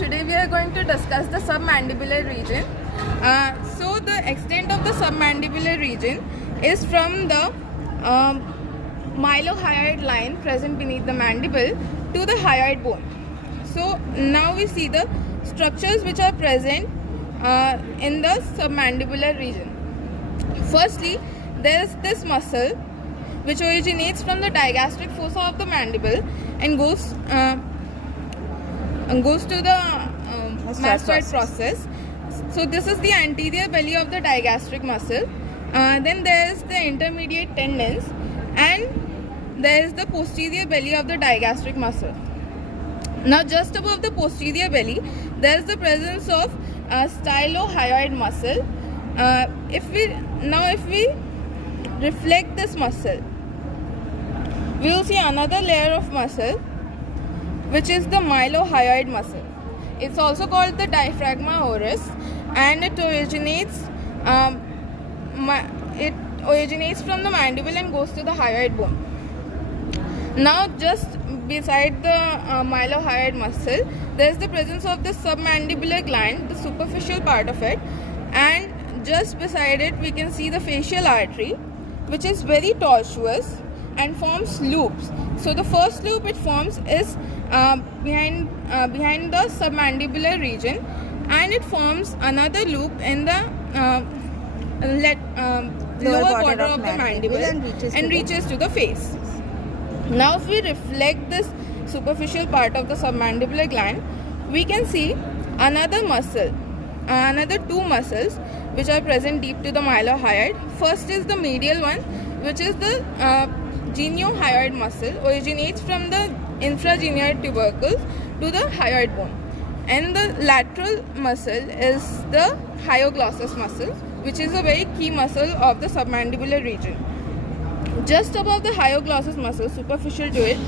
today we are going to discuss the submandibular region. So the extent of the submandibular region is from the mylohyoid line present beneath the mandible to the hyoid bone. So now we see the structures which are present in the submandibular region. Firstly, there is this muscle which originates from the digastric fossa of the mandible and goes to the mastoid process. So this is the anterior belly of the digastric muscle. Then there is the intermediate tendons, and there is the posterior belly of the digastric muscle. Now just above the posterior belly, there is the presence of stylohyoid muscle. If we reflect this muscle, we will see another layer of muscle, which is the mylohyoid muscle. It's also called the diaphragma oris, and it originates from the mandible and goes to the hyoid bone. Now, just beside the mylohyoid muscle, there is the presence of the submandibular gland, the superficial part of it, and just beside it we can see the facial artery, which is very tortuous and forms loops. So the first loop it forms is behind the submandibular region, and it forms another loop in the lower border of the mandible and reaches to the face. Now if we reflect this superficial part of the submandibular gland, we can see another two muscles which are present deep to the mylohyoid. First is the medial one, which is the geniohyoid muscle, originates from the infragenoid tubercles to the hyoid bone. And the lateral muscle is the hyoglossus muscle, which is a very key muscle of the submandibular region. Just above the hyoglossus muscle, superficial to it,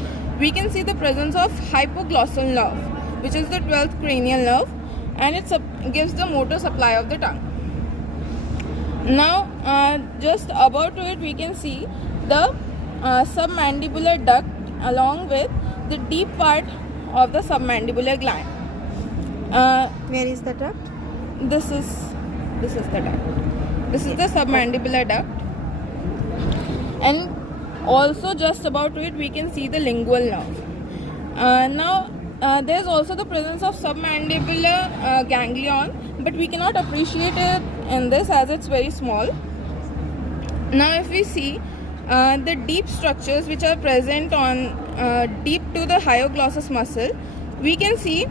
we can see the presence of hypoglossal nerve, which is the 12th cranial nerve, and it gives the motor supply of the tongue. Now, just above to it, we can see the submandibular duct along with the deep part of the submandibular gland. Where is the duct? This is the duct. This is the submandibular duct, and also just above to it we can see the lingual nerve. Now there is also the presence of submandibular ganglion, but we cannot appreciate it in this as it's very small. Now if we see the deep structures which are present on deep to the hyoglossus muscle, we can see